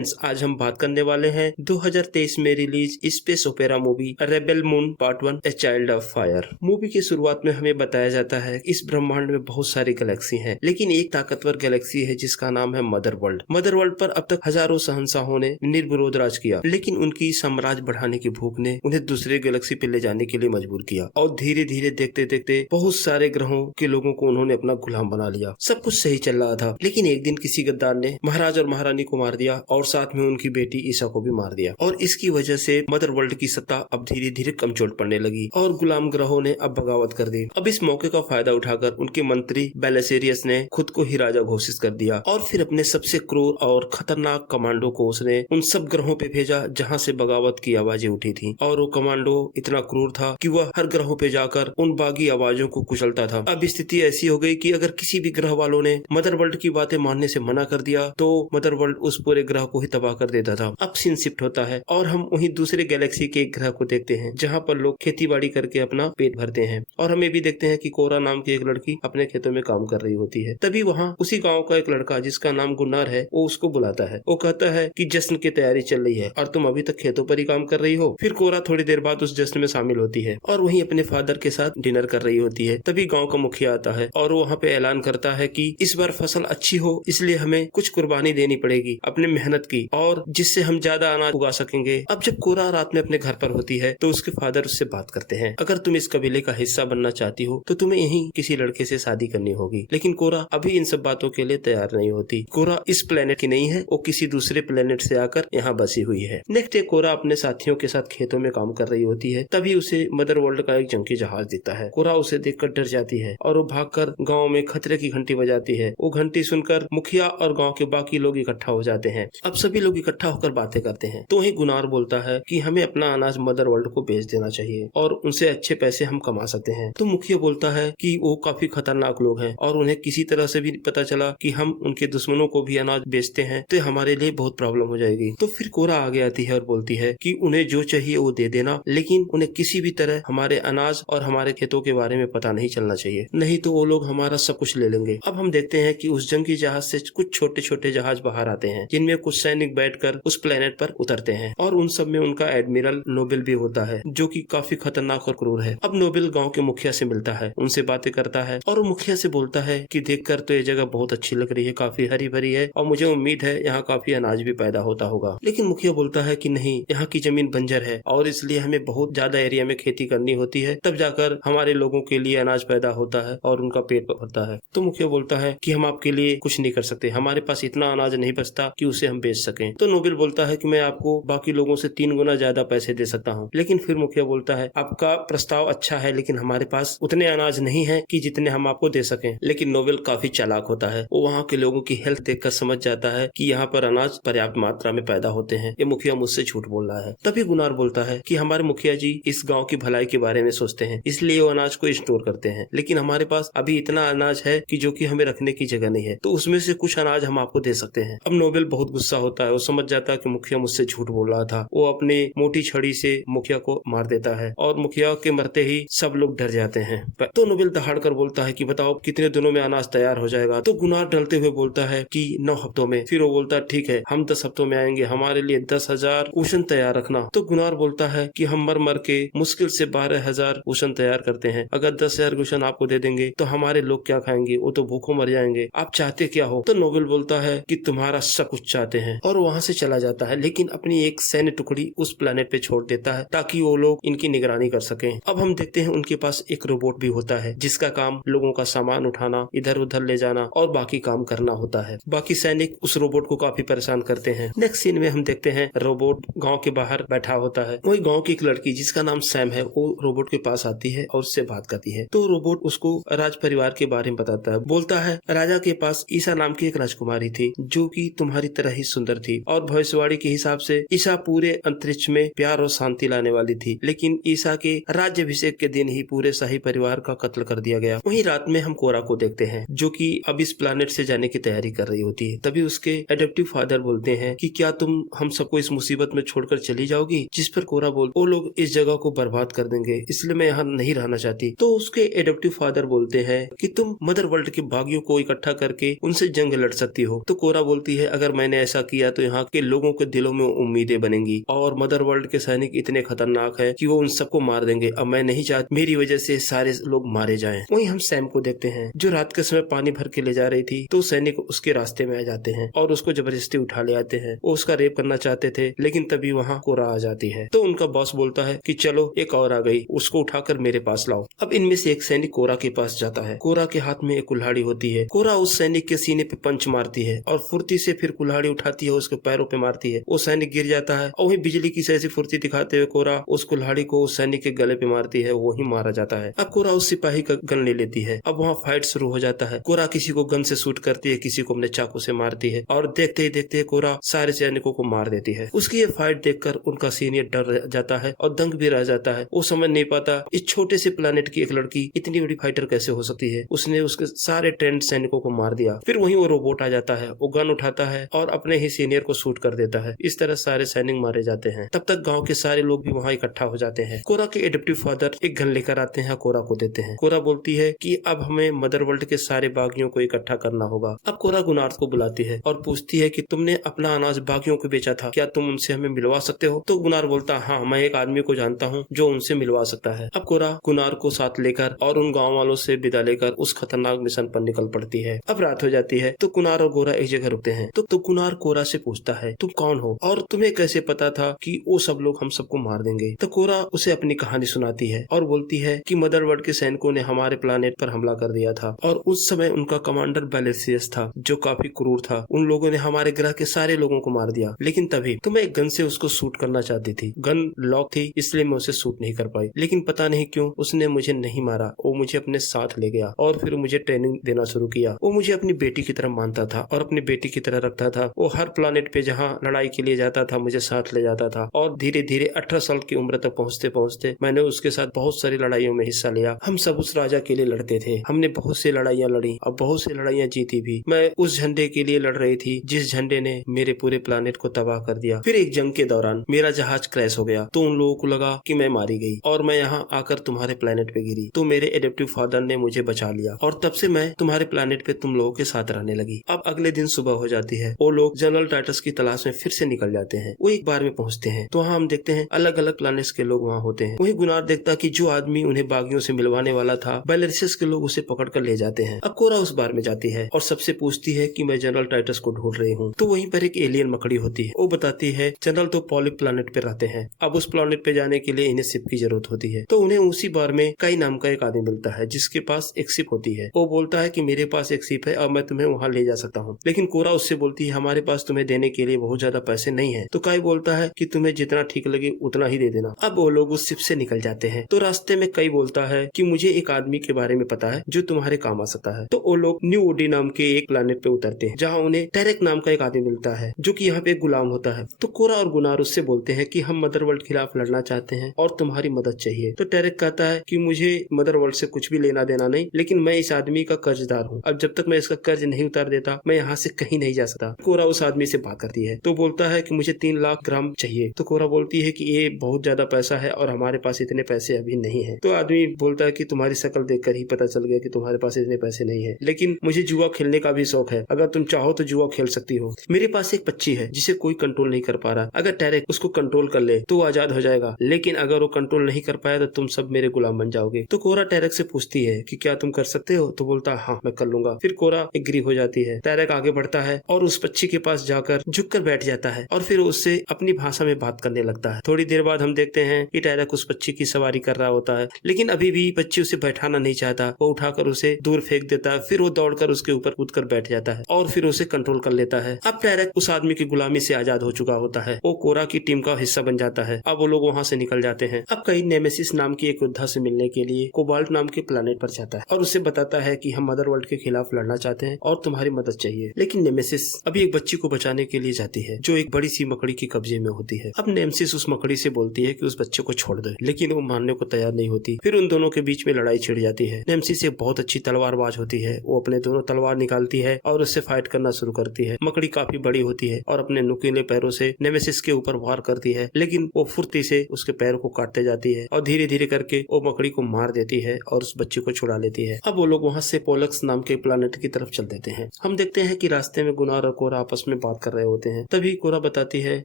आज हम बात करने वाले हैं 2023 में release space opera movie rebel moon part 1 a child of fire. Movie की शुरुआत में हमें बताया जाता है इस ब्रह्मांड में बहुत सारी गैलेक्सी हैं, लेकिन एक ताकतवर गैलेक्सी है जिसका नाम है मदर वर्ल्ड। मदर वर्ल्ड पर अब तक हजारों शहंशाहों ने निर्विरोध राज किया, लेकिन उनकी साम्राज्य बढ़ाने की भूख ने उन्हें दूसरे गैलेक्सी पे ले जाने के लिए मजबूर किया और धीरे धीरे देखते देखते बहुत सारे ग्रहों के लोगों को उन्होंने अपना गुलाम बना लिया। सब कुछ सही चल रहा था, लेकिन एक दिन किसी गद्दार ने महाराज और महारानी को मार दिया और साथ में उनकी बेटी ईसा को भी मार दिया, और इसकी वजह से मदर वर्ल्ड की सत्ता अब धीरे धीरे कमजोर पड़ने लगी और गुलाम ग्रहों ने अब बगावत कर दी। अब इस मौके का फायदा उठाकर उनके मंत्री बेलेसेरियस ने खुद को ही राजा घोषित कर दिया और फिर अपने सबसे क्रूर और खतरनाक कमांडो को उसने उन सब ग्रहों पे भेजा जहाँ से बगावत की आवाजें उठी थी। और वो कमांडो इतना क्रूर था कि वह हर ग्रहों पे जाकर उन बागी आवाजों को कुचलता था। अब स्थिति ऐसी हो गई कि अगर किसी भी ग्रह वालों ने मदर वर्ल्ड की बातें मानने से मना कर दिया तो मदर वर्ल्ड उस पूरे ग्रह को ही तबाह कर देता था। अब सीन शिफ्ट होता है और हम वहीं दूसरे गैलेक्सी के एक ग्रह को देखते हैं जहाँ पर लोग खेती बाड़ी करके अपना पेट भरते हैं, और हमें भी देखते हैं कि कोरा नाम की एक लड़की अपने खेतों में काम कर रही होती है। तभी वहाँ उसी गाँव का एक लड़का जिसका नाम गुन्नार है वो उसको बुलाता है। वो कहता है कि जश्न की तैयारी चल रही है और तुम अभी तक खेतों पर ही काम कर रही हो। फिर कोरा थोड़ी देर बाद उस जश्न में शामिल होती है और वहीं अपने फादर के साथ डिनर कर रही होती है। तभी गाँव का मुखिया आता है और वो वहाँ पे ऐलान करता है कि इस बार फसल अच्छी हो इसलिए हमें कुछ कुर्बानी देनी पड़ेगी अपने मेहनत की, और जिससे हम ज्यादा अनाज उगा सकेंगे। अब जब कोरा रात में अपने घर पर होती है तो उसके फादर उससे बात करते हैं, अगर तुम इस कबीले का हिस्सा बनना चाहती हो तो तुम्हें यहीं किसी लड़के से शादी करनी होगी। लेकिन कोरा अभी इन सब बातों के लिए तैयार नहीं होती। कोरा इस प्लेनेट की नहीं है, वो किसी दूसरे प्लेनेट से आकर यहाँ बसी हुई है। नेक्स्ट डे कोरा अपने साथियों के साथ खेतों में काम कर रही होती है। तभी उसे मदर वर्ल्ड का एक जंगी जहाज दिखता है। कोरा उसे देखकर डर जाती है और वो भागकर गाँव में खतरे की घंटी बजाती है। वो घंटी सुनकर मुखिया और गाँव के बाकी लोग इकट्ठा हो जाते हैं। अब सभी लोग इकट्ठा होकर बातें करते हैं तो वही गुनार बोलता है कि हमें अपना अनाज मदर वर्ल्ड को बेच देना चाहिए और उनसे अच्छे पैसे हम कमा सकते हैं। तो मुखिया बोलता है कि वो काफी खतरनाक लोग हैं और उन्हें किसी तरह से भी पता चला कि हम उनके दुश्मनों को भी अनाज बेचते हैं तो हमारे लिए बहुत प्रॉब्लम हो जाएगी। तो फिर कोरा आगे आती है और बोलती है कि उन्हें जो चाहिए वो दे देना, लेकिन उन्हें किसी भी तरह हमारे अनाज और हमारे खेतों के बारे में पता नहीं चलना चाहिए, नहीं तो वो लोग हमारा सब कुछ ले लेंगे। अब हम देखते हैं कि उस जंगी जहाज से कुछ छोटे छोटे जहाज बाहर आते हैं जिनमें कुछ सैनिक बैठकर उस प्लेनेट पर उतरते हैं, और उन सब में उनका एडमिरल नोबेल भी होता है जो कि काफी खतरनाक और क्रूर है। अब नोबेल गांव के मुखिया से मिलता है, उनसे बातें करता है और मुखिया से बोलता है कि देखकर तो ये जगह बहुत अच्छी लग रही है, काफी हरी भरी है और मुझे उम्मीद है यहाँ काफी अनाज भी पैदा होता होगा। लेकिन मुखिया बोलता है कि नहीं, यहाँ की जमीन बंजर है और इसलिए हमें बहुत ज्यादा एरिया में खेती करनी होती है, तब जाकर हमारे लोगों के लिए अनाज पैदा होता है और उनका पेट भरता है। तो मुखिया बोलता है कि हम आपके लिए कुछ नहीं कर सकते, हमारे पास इतना अनाज नहीं बचता कि उसे हम बेच सकें। तो नोबेल बोलता है कि मैं आपको बाकी लोगों से 3 गुना ज्यादा पैसे दे सकता हूँ। लेकिन फिर मुखिया बोलता है आपका प्रस्ताव अच्छा है, लेकिन हमारे पास उतने अनाज नहीं है कि जितने हम आपको दे सकें। लेकिन नोबेल काफी चालाक होता है, वो वहाँ के लोगों की हेल्थ देखकर समझ जाता है कि यहाँ पर अनाज पर्याप्त मात्रा में पैदा होते हैं, ये मुखिया मुझसे झूठ बोल रहा है। तभी गुनार बोलता है कि हमारे मुखिया जी इस गाँव की भलाई के बारे में सोचते हैं, इसलिए वो अनाज को स्टोर करते हैं, लेकिन हमारे पास अभी इतना अनाज है कि जो कि हमें रखने की जगह नहीं है, तो उसमें से कुछ अनाज हम आपको दे सकते हैं। अब नोबेल बहुत गुस्सा होता है, वो समझ जाता है कि मुखिया मुझसे झूठ बोल रहा था। वो अपनी मोटी छड़ी से मुखिया को मार देता है और मुखिया के मरते ही सब लोग डर जाते हैं। तो नोबेल दहाड़ कर बोलता है कि बताओ कितने दिनों में अनाज तैयार हो जाएगा। तो गुनार डरते हुए बोलता है कि 9 हफ्तों में। फिर वो बोलता है ठीक है, हम 10 हफ्तों में आएंगे, हमारे लिए 10,000 कुशन तैयार रखना। तो गुनार बोलता है कि हम मर मर के मुश्किल से 12,000 कुशन तैयार करते हैं, अगर 10,000 कुशन आपको दे देंगे तो हमारे लोग क्या खाएंगे, वो तो भूखों मर जाएंगे, आप चाहते क्या हो। तो नोबेल बोलता है कि तुम्हारा सब कुछ चाहते हैं, और वहाँ से चला जाता है, लेकिन अपनी एक सैन्य टुकड़ी उस प्लेनेट पे छोड़ देता है ताकि वो लोग इनकी निगरानी कर सकें। अब हम देखते हैं उनके पास एक रोबोट भी होता है जिसका काम लोगों का सामान उठाना, इधर उधर ले जाना और बाकी काम करना होता है। बाकी सैनिक उस रोबोट को काफी परेशान करते हैं। नेक्स्ट सीन में हम देखते हैं रोबोट गांव के बाहर बैठा होता है। वही गांव की एक लड़की जिसका नाम सैम है वो रोबोट के पास आती है और उससे बात करती है। तो रोबोट उसको राज परिवार के बारे में बताता है। बोलता है राजा के पास ईसा नाम की एक राजकुमारी थी जो कि तुम्हारी तरह ही सुंदर थी, और भविष्यवाणी के हिसाब से ईसा पूरे अंतरिक्ष में प्यार और शांति लाने वाली थी। लेकिन ईसा के राज्याभिषेक के दिन ही पूरे शाही परिवार का कत्ल कर दिया गया। वहीं रात में हम कोरा को देखते हैं जो कि अब इस प्लेनेट से जाने की तैयारी कर रही होती है। तभी उसके एडॉप्टिव फादर बोलते हैं कि क्या तुम हम सबको इस मुसीबत में छोड़कर चली जाओगी। जिस पर कोरा बोल वो लोग इस जगह को बर्बाद कर देंगे, इसलिए मैं यहाँ नहीं रहना चाहती। तो उसके एडॉप्टिव फादर बोलते हैं कि तुम मदर वर्ल्ड के बागियों को इकट्ठा करके उनसे जंग लड़ सकती हो। तो कोरा बोलती है अगर मैंने ऐसा किया तो यहाँ के लोगों के दिलों में उम्मीदें बनेंगी और मदर वर्ल्ड के सैनिक इतने खतरनाक है कि वो उन सबको मार देंगे। अब मैं नहीं चाहता मेरी वजह से सारे लोग मारे जाएं। वहीं हम सैम को देखते हैं जो रात के समय पानी भर के ले जा रही थी, तो सैनिक उसके रास्ते में आ जाते हैं और उसको जबरदस्ती उठा ले आते हैं। वो उसका रेप करना चाहते थे, लेकिन तभी वहाँ कोरा आ जाती है। तो उनका बॉस बोलता है कि चलो एक और आ गई, उसको उठाकर मेरे पास लाओ। अब इनमें से एक सैनिक कोरा के पास जाता है। कोरा के हाथ में एक कुल्हाड़ी होती है। कोरा उस सैनिक के सीने पे पंच मारती है और फुर्ती से फिर कुल्हाड़ी उठाती है, उसके पैरों पे मारती है। वो सैनिक गिर जाता है और वही बिजली की जैसी फुर्ती दिखाते हुए कोरा उस कुल्हाड़ी को उस सैनिक के गले पे मारती है, वही मारा जाता है। अब कोरा उस सिपाही का गन ले लेती है। अब वहाँ फाइट शुरू हो जाता है। कोरा किसी को गन से शूट करती है, किसी को अपने चाकू से मारती है और देखते ही देखते कोरा सारे सैनिकों को मार देती है। उसकी ये फाइट देखकर उनका सीनियर डर जाता है और दंग भी रह जाता है। वो समझ नहीं पाता इस छोटे से प्लेनेट की एक लड़की इतनी बड़ी फाइटर कैसे हो सकती है। उसने उसके सारे ट्रेंड सैनिकों को मार दिया। फिर वहीं वो रोबोट आ जाता है, वो गन उठाता है और अपने ही सीनियर को शूट कर देता है। इस तरह सारे सैनिक मारे जाते हैं। तब तक गांव के सारे लोग भी वहाँ इकट्ठा हो जाते हैं। कोरा के एडप्टिव फादर एक गन लेकर आते हैं, कोरा को देते हैं। कोरा बोलती है कि अब हमें मदर वर्ल्ड के सारे बागियों को इकट्ठा करना होगा। अब कोरा गुनार्थ को बुलाती है और पूछती है कि तुमने अपना अनाज बागियों को बेचा था, क्या तुम उनसे हमें मिलवा सकते हो? तो गुनार बोलता हाँ, मैं एक आदमी को जानता हूँ जो उनसे मिलवा सकता है। अब कोरा गुनार को साथ लेकर और उन गाँव वालों से विदा लेकर उस खतरनाक मिशन पर निकल पड़ती है। अब रात हो जाती है तो कुनार और गोरा एक जगह रुकते हैं। तो कुनार कोरा से पूछता है तुम कौन हो और तुम्हें कैसे पता था कि वो सब लोग हम सबको मार देंगे? तो कोरा उसे अपनी कहानी सुनाती है और बोलती है कि मदर वर्ल्ड के सैनिकों ने हमारे प्लानेट पर हमला कर दिया था और उस समय उनका कमांडर बैलेसियस था जो काफी क्रूर था। उन लोगों ने हमारे ग्रह के सारे लोगों को मार दिया, लेकिन तभी तो मैं एक गन से उसको शूट करना चाहती थी। गन लॉक थी इसलिए मैं उसे शूट नहीं कर पाई, लेकिन पता नहीं क्यों उसने मुझे नहीं मारा। वो मुझे अपने साथ ले गया और फिर मुझे ट्रेनिंग देना शुरू किया। वो मुझे अपनी बेटी की तरह मानता था और अपनी बेटी की तरह रखता था। वो हर प्लानेट पे जहाँ लड़ाई के लिए जाता था मुझे साथ ले जाता था और धीरे धीरे 18 साल की उम्र तक पहुँचते पहुँचते मैंने उसके साथ बहुत सारी लड़ाइयों में हिस्सा लिया। हम सब उस राजा के लिए लड़ते थे। हमने बहुत सी लड़ाइयाँ लड़ी और बहुत सी लड़ाइयाँ जीती भी। मैं उस झंडे के लिए लड़ रही थी जिस झंडे ने मेरे पूरे प्लानेट को तबाह कर दिया। फिर एक जंग के दौरान मेरा जहाज क्रैश हो गया तो उन लोगों को लगा कि मैं मारी गई और मैं यहाँ आकर तुम्हारे प्लेनेट पे गिरी, तो मेरे एडेप्टिव फादर ने मुझे बचा लिया और तब से मैं तुम्हारे प्लेनेट पे तुम लोगों के साथ रहने लगी। अब अगले दिन सुबह हो जाती है। वो लोग जनरल टाइटस की तलाश में फिर से निकल जाते हैं। वो एक बार में पहुंचते हैं तो वहाँ हम देखते हैं अलग अलग प्लैनेट्स के लोग वहाँ होते हैं। वही गुनार देखता कि जो आदमी उन्हें बागियों से मिलवाने वाला था, बैलेरियस के लोग उसे पकड़ कर ले जाते हैं। अब कोरा उस बार में जाती है और सबसे पूछती है कि मैं जनरल टाइटस को ढूंढ रही हूँ। तो वहीं पर एक एलियन मकड़ी होती है। वो बताती है जनरल तो पॉलिप प्लैनेट पे रहते हैं। अब उस प्लैनेट पे जाने के लिए इन्हें शिप की जरूरत होती है। तो उन्हें उसी बार में कई नाम का एक आदमी मिलता है जिसके पास एक शिप होती है। वो बोलता है कि मेरे पास एक शिप है और मैं तुम्हें वहाँ ले जा सकता हूँ, लेकिन कोरा उससे बोलती है हमारे पास तुम्हें देने के लिए बहुत ज्यादा पैसे नहीं है। तो काई बोलता है कि तुम्हें जितना ठीक लगे उतना ही दे देना। अब वो लोग उस शिप से निकल जाते हैं। तो रास्ते में कई बोलता है कि मुझे एक आदमी के बारे में पता है जो तुम्हारे काम आ सकता है। तो वो लोग न्यू ओडी नाम के एक प्लैनेट पे उतरते हैं जहाँ उन्हें टेरेक नाम का एक आदमी मिलता है जो कि यहाँ पे एक गुलाम होता है। तो कोरा और गुनार उससे बोलते हैं कि हम मदर वर्ल्ड के खिलाफ लड़ना चाहते हैं और तुम्हारी मदद चाहिए। तो टेरेक कहता है कि मुझे मदर वर्ल्ड से कुछ भी लेना देना नहीं, लेकिन मैं इस आदमी का कर्जदार हूँ। अब जब तक मैं इसका कर्ज नहीं उतार देता मैं यहाँ से कहीं नहीं जा सकता। कोरा उस आदमी से बात करती है तो बोलता है कि मुझे 3 लाख ग्राम चाहिए। तो कोरा बोलती है कि ये बहुत ज्यादा पैसा है और हमारे पास इतने पैसे अभी नहीं है। तो आदमी बोलता है कि तुम्हारी शक्ल देखकर ही पता चल गया कि तुम्हारे पास इतने पैसे नहीं है, लेकिन मुझे जुआ खेलने का भी शौक है। अगर तुम चाहो तो जुआ खेल सकती हो। मेरे पास एक पक्षी है जिसे कोई कंट्रोल नहीं कर पा रहा। अगर टेरेक उसको कंट्रोल कर ले तो आजाद हो जाएगा, लेकिन अगर वो कंट्रोल नहीं कर पाया तो तुम सब मेरे गुलाम बन जाओगे। तो कोरा टेरेक से पूछती है कि क्या तुम कर सकते हो? तो बोलता है हाँ मैं कर लूंगा। फिर कोरा एग्री हो जाती है। टेरेक आगे बढ़ता है और उस पक्षी के पास जाकर झुककर बैठ जाता है और फिर उससे अपनी भाषा में बात करने लगता है। थोड़ी देर बाद हम देखते हैं कि टेरेक उस पक्षी की सवारी कर रहा होता है, लेकिन अभी भी पक्षी उसे बैठाना नहीं चाहता। वो उठाकर उसे दूर फेंक देता है। फिर वो दौड़कर उसके ऊपर कूदकर बैठ जाता है और फिर उसे कंट्रोल कर लेता है। अब टेरेक उस आदमी की गुलामी से आजाद हो चुका होता है। वो कोरा की टीम का हिस्सा बन जाता है। अब वो लोग वहाँ से निकल जाते हैं। अब कई नेमेसिस नाम की एक योद्धा से मिलने के लिए कोबाल्ट नाम के प्लेनेट पर जाता है और उसे बताता है कि हम मदर वर्ल्ड के खिलाफ लड़ना चाहते हैं और तुम्हारी मदद चाहिए। लेकिन नेमेसिस अभी एक बच्ची को बचाने के लिए जाती है जो एक बड़ी सी मकड़ी के कब्जे में होती है। अब नेमेसिस उस मकड़ी से बोलती है कि उस बच्चे को छोड़ दे, लेकिन वो मानने को तैयार नहीं होती। फिर उन दोनों के बीच में लड़ाई छिड़ जाती है। नेमेसिस एक बहुत अच्छी तलवारबाज होती है। वो अपने दोनों तलवार निकालती है और उससे फाइट करना शुरू करती है। मकड़ी काफी बड़ी होती है और अपने नुकीले पैरों से नेमेसिस के ऊपर वार करती है, लेकिन वो फुर्ती से उसके पैरों को काटते जाती है और धीरे धीरे करके वो मकड़ी को मार देती है और उस बच्चे को छुड़ा लेती है। अब वो लोग वहाँ से पोलक्स नाम के प्लेनेट की तरफ चल देते हैं। हम देखते हैं कि रास्ते में गुनार और कोरा आपस में बात कर रहे होते हैं। तभी कोरा बताती है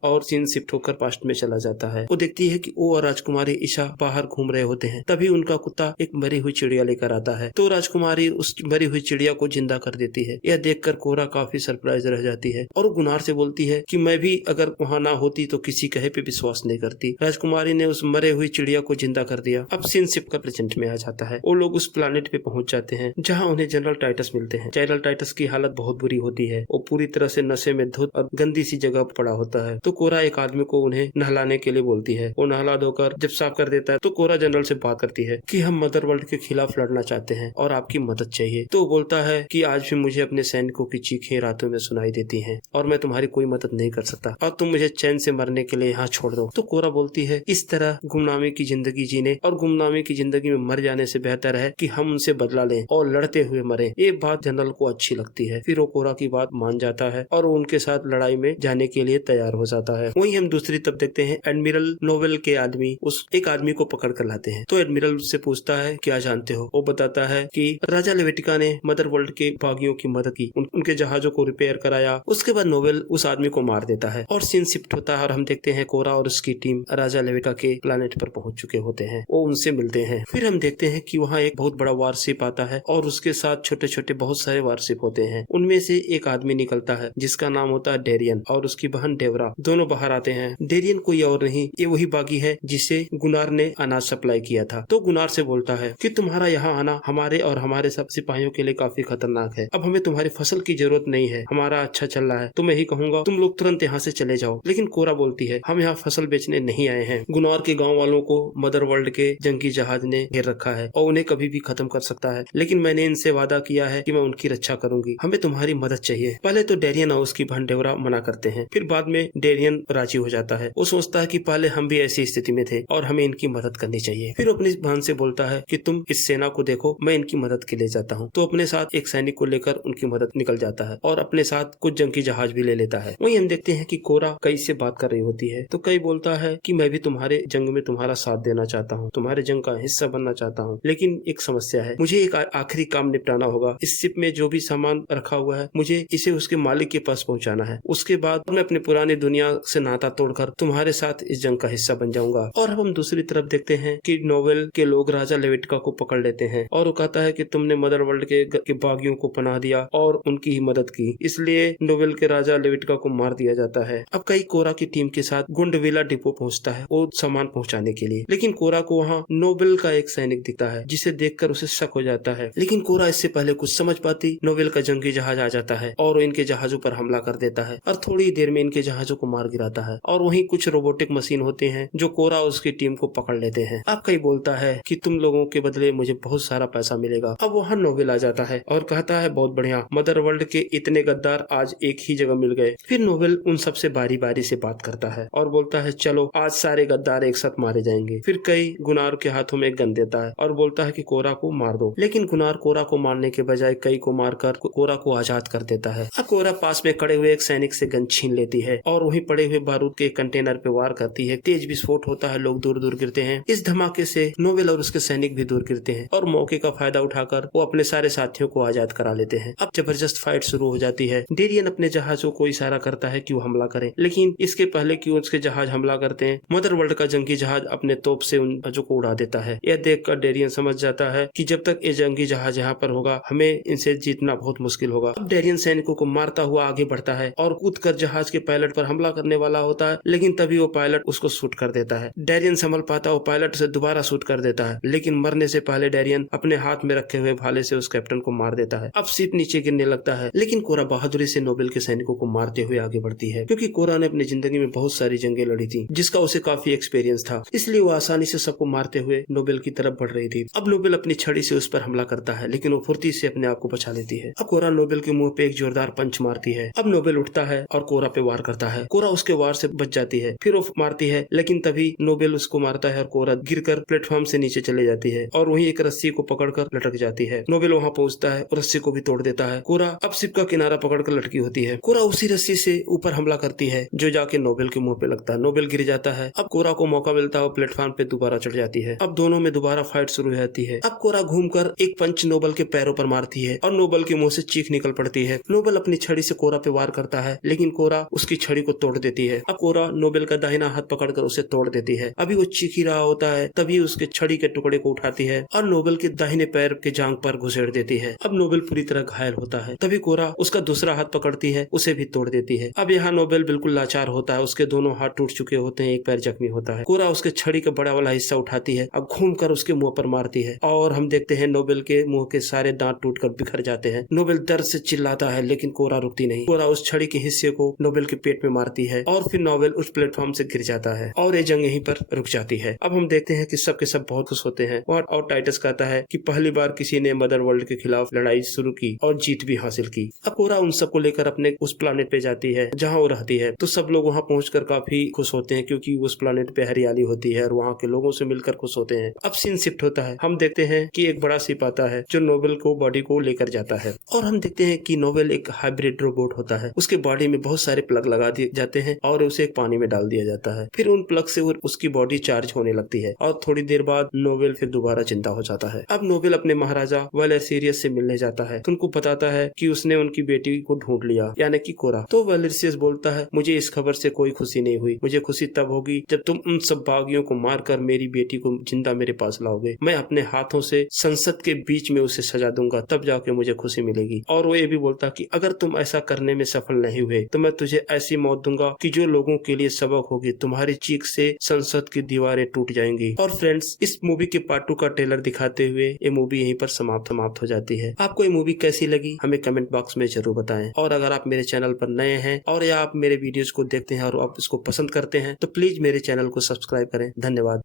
और सीन शिफ्ट होकर पास्ट में चला जाता है। वो देखती है कि वो और राजकुमारी ईशा बाहर घूम रहे होते हैं। तभी उनका कुत्ता एक मरी हुई चिड़िया लेकर आता है, तो राजकुमारी उस मरी हुई चिड़िया को जिंदा कर देती है। यह देखकर कोरा काफी सरप्राइज रह जाती है और गुनार से बोलती है कि मैं भी अगर वहाँ ना होती तो किसी कहे पे विश्वास नहीं करती। राजकुमारी ने उस मरे हुई चिड़िया को जिंदा कर दिया। अब सीन शिफ्ट का प्रेजेंट में आ जाता है। वो लोग उस प्लानेट पे पहुंच जाते हैं जहाँ उन्हें जनरल टाइटस मिलते हैं। जनरल टाइटस की हालत बहुत बुरी होती है। वो पूरी तरह से नशे में धुत और गंदी सी जगह पड़ा होता है। तो कोरा एक आदमी को उन्हें नहलाने के लिए बोलती है। वो नहला धोकर जब साफ कर देता है तो कोरा जनरल से बात करती है कि हम मदर वर्ल्ड के खिलाफ लड़ना चाहते हैं और आपकी मदद चाहिए। तो बोलता है कि आज भी मुझे अपने सैनिकों की चीखें रातों में सुनाई देती हैं और मैं तुम्हारी कोई मदद नहीं कर सकता और तुम मुझे चैन से मरने के लिए यहाँ छोड़ दो। तो कोरा बोलती है इस तरह गुमनामी की जिंदगी जीने और गुमनामी की जिंदगी में मर जाने से बेहतर है कि हम उनसे बदला लें और लड़ते हुए मरे। ये बात जनरल को अच्छी लगती है। फिर वो कोरा की बात मान जाता है और उनके साथ लड़ाई में जाने के लिए तैयार हो जाता है। वहीं हम दूसरी तरफ देखते हैं एडमिरल नोवेल के आदमी उस एक आदमी को पकड़ कर लाते हैं। तो एडमिरल उससे पूछता है क्या जानते हो। वो बताता है कि राजा लेविटिका ने मदर वर्ल्ड के बागियों की मदद की, उनके जहाजों को रिपेयर कराया। उसके बाद नोवेल उस आदमी को मार देता है और सीन शिफ्ट होता है और हम देखते हैं कोरा और उसकी टीम राजा लेविटिका के प्लेनेट पर पहुंच चुके होते हैं। वो उनसे मिलते हैं। फिर हम देखते हैं कि वहाँ एक बहुत बड़ा वारशिप आता है और उसके साथ छोटे छोटे बहुत सारे वारशिप होते हैं। उनमें से एक आदमी निकलता है जिसका नाम होता है डेरियन और उसकी बहन डेवरा। दोनों बाहर आते हैं। डेरियन कोई और नहीं, ये वही बागी है जिसे गुनार ने अनाज सप्लाई किया था। तो गुनार से बोलता है कि तुम्हारा यहाँ आना हमारे और हमारे सब सिपाहियों के लिए काफी खतरनाक है। अब हमें तुम्हारी फसल की जरूरत नहीं है, हमारा अच्छा चल रहा है। तो मैं ही कहूँगा तुम लोग तुरंत यहाँ से चले जाओ। लेकिन कोरा बोलती है हम यहाँ फसल बेचने नहीं आए हैं। गुनार के गाँव वालों को मदर वर्ल्ड के जंगी जहाज ने घेर रखा है और उन्हें कभी भी खत्म कर सकता है, लेकिन मैंने इनसे वादा किया है कि मैं उनकी रक्षा करूंगी। हमें तुम्हारी मदद चाहिए। पहले तो डेरियन और उसकी बहन डेवरा मना करते हैं, फिर बाद में डेरियन राजी हो जाता है। वो सोचता है कि पहले हम भी ऐसी स्थिति में थे और हमें इनकी मदद करनी चाहिए। फिर अपनी बहन से बोलता है कि तुम इस सेना को देखो, मैं इनकी मदद के लिए जाता हूँ। तो अपने साथ एक सैनिक को लेकर उनकी मदद निकल जाता है और अपने साथ कुछ जंगी जहाज भी ले लेता है। वहीं हम देखते हैं कि कोरा कई से बात कर रही होती है। तो कई बोलता है कि मैं भी तुम्हारे जंग में तुम्हारा साथ देना चाहता हूँ, तुम्हारे जंग का हिस्सा बनना चाहता हूँ, लेकिन एक समस्या है, मुझे एक आखिरी काम निपटाना होगा। इस शिप में जो भी सामान रखा हुआ है मुझे इसे उसके मालिक के पास पहुंचाना है। उसके बाद मैं अपनी पुरानी दुनिया से नाता तोड़कर तुम्हारे साथ इस जंग का हिस्सा बन जाऊंगा। और हम दूसरी तरफ देखते हैं कि नोवेल के लोग राजा लेविटिका को पकड़ लेते हैं और वो कहता है कि तुमने मदर वर्ल्ड के बागियों को पनाह दिया और उनकी ही मदद की, इसलिए नोवेल के राजा लेविटिका को मार दिया जाता है। अब कई कोरा की टीम के साथ गुंडविला डिपो पहुंचता है वो सामान पहुंचाने के लिए, लेकिन कोरा को वहाँ नोवेल का एक सैनिक दिखता है जिसे देखकर उसे शक हो जाता है। लेकिन कोरा इससे पहले कुछ समझ पाती, नोवेल का जंगी जहाज आ जाता है और इनके जहाजों पर हमला कर देता है और थोड़ी देर में इनके जहाजों को मार गिराता है। और वहीं कुछ रोबोटिक मशीन होते हैं जो कोरा और उसकी टीम को पकड़ लेते हैं। अब कई बोलता है कि तुम लोगों के बदले मुझे बहुत सारा पैसा मिलेगा। अब वहाँ नोवेल आ जाता है और कहता है बहुत बढ़िया, मदर वर्ल्ड के इतने गद्दार आज एक ही जगह मिल गए। फिर नोवेल उन सबसे बारी बारी से बात करता है और बोलता है चलो आज सारे गद्दार एक साथ मारे जाएंगे। फिर कई गुनार के हाथों में एक गन देता है और बोलता है कि कोरा को मार दो, लेकिन गुनार कोरा को मारने के बजाय कई को मारकर कोरा को आजाद कर देता है। अब कोरा पास में खड़े हुए एक सैनिक से गन छीन लेती है और वहीं पड़े हुए बारूद के कंटेनर पे वार करती है। तेज विस्फोट होता है, लोग दूर दूर गिरते हैं। इस धमाके से नोवेल और उसके सैनिक भी दूर गिरते हैं और मौके का फायदा उठाकर वो अपने सारे साथियों को आजाद करा लेते हैं। अब जबरदस्त फाइट शुरू हो जाती है। डेरियन अपने जहाजों को इशारा करता है कि वो हमला करें, लेकिन इसके पहले कि उसके जहाज हमला करते हैं मदर वर्ल्ड का जंगी जहाज अपने तोप से उन जहाजों को उड़ा देता है। यह देखकर डेरियन समझ जाता है कि जब तक ये जंगी जहाज यहाँ पर होगा हमें इनसे जीतना बहुत मुश्किल होगा। अब डेरियन सैनिकों को मारता हुआ आगे बढ़ता है और कूदकर जहाज के पायलट पर हमला करने वाला होता है, लेकिन तभी वो पायलट उसको शूट कर देता है। डेरियन संभल पाता, वो पायलट से दोबारा शूट कर देता है, लेकिन मरने से पहले डेरियन अपने हाथ में रखे हुए भाले से उस कैप्टन को मार देता है। अब शिप नीचे गिरने लगता है, लेकिन कोरा बहादुरी से नोबेल के सैनिकों को मारते हुए आगे बढ़ती है, क्योंकि कोरा ने अपनी जिंदगी में बहुत सारी जंगें लड़ी थी जिसका उसे काफी एक्सपीरियंस था, इसलिए वो आसानी से सबको मारते हुए नोबेल की तरफ बढ़ रही थी। अब नोबेल अपनी छड़ी से उस पर हमला करता है, लेकिन वो फुर्ती से अपने आप को बचा लेती है। अब कोरा नोबेल के मुंह पे एक जोरदार पंच मारती है। अब नोबेल उठता है और कोरा पे वार करता है। कोरा उसके वार से बच जाती है, फिर वो मारती है, लेकिन तभी नोबेल उसको मारता है और कोरा गिरकर प्लेटफॉर्म से नीचे चले जाती है और वहीं एक रस्सी को पकड़कर लटक जाती है। नोबेल वहां पहुंचता है और रस्सी को भी तोड़ देता है। कोरा अब शिप का किनारा पकड़कर लटकी होती है। कोरा उसी रस्सी से ऊपर हमला करती है जो जाके नोबेल के मुंह पे लगता है। नोबेल गिर जाता है। अब कोरा को मौका मिलता है, प्लेटफॉर्म पे दोबारा चढ़ जाती है। अब दोनों में दोबारा फाइट शुरू हो जाती है। अब कोरा घूमकर एक पंच नोबेल के पैरों पर मारती है और नोबेल के मुंह से चीख निकल पड़ती है। नोबेल अपनी छड़ी से कोरा पे वार वार करता है, लेकिन कोरा उसकी छड़ी को तोड़ देती है। अब कोरा नोबेल का दाहिना हाथ पकड़कर उसे तोड़ देती है। अभी वो चीख ही रहा होता है, तभी उसके छड़ी के टुकड़े को उठाती है और नोबेल के दाहिने पैर के जांघ पर घुसेड़ देती है। अब नोबेल पूरी तरह घायल होता है। तभी कोरा उसका दूसरा हाथ पकड़ती है, उसे भी तोड़ देती है। अब यहाँ नोबेल बिल्कुल लाचार होता है, उसके दोनों हाथ टूट चुके होते हैं, एक पैर जख्मी होता है। कोरा उसके छड़ी का बड़ा वाला हिस्सा उठाती है और घूमकर उसके मुंह पर मारती है और हम देखते हैं नोबेल के मुंह के सारे दांत टूटकर बिखर जाते हैं। नोबेल दर्द से चिल्लाता है, लेकिन कोरा रुकती नहीं। कोरा उस छड़ी के हिस्से को नोबेल के पेट में मारती है और फिर नोबेल उस प्लेटफॉर्म से गिर जाता है और ये जंग यहीं पर रुक जाती है। अब हम देखते हैं कि सब के सब बहुत खुश होते हैं और टाइटस कहता है कि पहली बार किसी ने मदर वर्ल्ड के खिलाफ लड़ाई शुरू की और जीत भी हासिल की। अब कोरा उन सबको लेकर अपने उस प्लानेट पे जाती है जहाँ वो रहती है। तो सब लोग वहाँ पहुंचकर काफी खुश होते हैं, क्योंकि उस प्लानेट पे हरियाली होती है और वहाँ के लोगों से मिलकर खुश होते हैं। अब सीन शिफ्ट होता है, हम देखते हैं कि एक बड़ा शिप आता है जो नोबेल को बॉडी को लेकर जाता है और हम देखते हैं कि नोबेल एक हाइब्रिड रोबोट होता है। उसके बॉडी में बहुत सारे प्लग लगा दिए जाते हैं और उसे एक पानी में डाल दिया जाता है। फिर उन प्लग से उसकी बॉडी चार्ज होने लगती है और थोड़ी देर बाद नोबेल फिर दोबारा जिंदा हो जाता है। अब नोबेल अपने महाराजा वैलेरियस से मिलने जाता है तो उनको बताता है कि उसने उनकी बेटी को ढूंढ लिया, यानी कि कोरा। तो वैलेरियस बोलता है, मुझे इस खबर से कोई खुशी नहीं हुई, मुझे खुशी तब होगी जब तुम उन सब बागियों को मारकर मेरी बेटी को जिंदा मेरे पास लाओगे। मैं अपने हाथों से संसद के बीच में उसे सजा दूंगा, तब जाके मुझे खुशी मिलेगी। और वो ये भी बोलता कि अगर तुम ऐसा करने में सफल नहीं हुए तो मैं तुझे ऐसी मौत दूंगा कि जो लोगों के लिए सबक होगी। तुम्हारी चीख से संसद की दीवारें टूट जाएंगी। और फ्रेंड्स, इस मूवी के पार्ट 2 का ट्रेलर दिखाते हुए ये मूवी यहीं पर समाप्त हो जाती है। आपको ये मूवी कैसी लगी हमें कमेंट बॉक्स में जरूर बताएं। और अगर आप मेरे चैनल पर नए हैं और या आप मेरे वीडियोस को देखते हैं और आप इसको पसंद करते हैं तो प्लीज मेरे चैनल को सब्सक्राइब करें। धन्यवाद।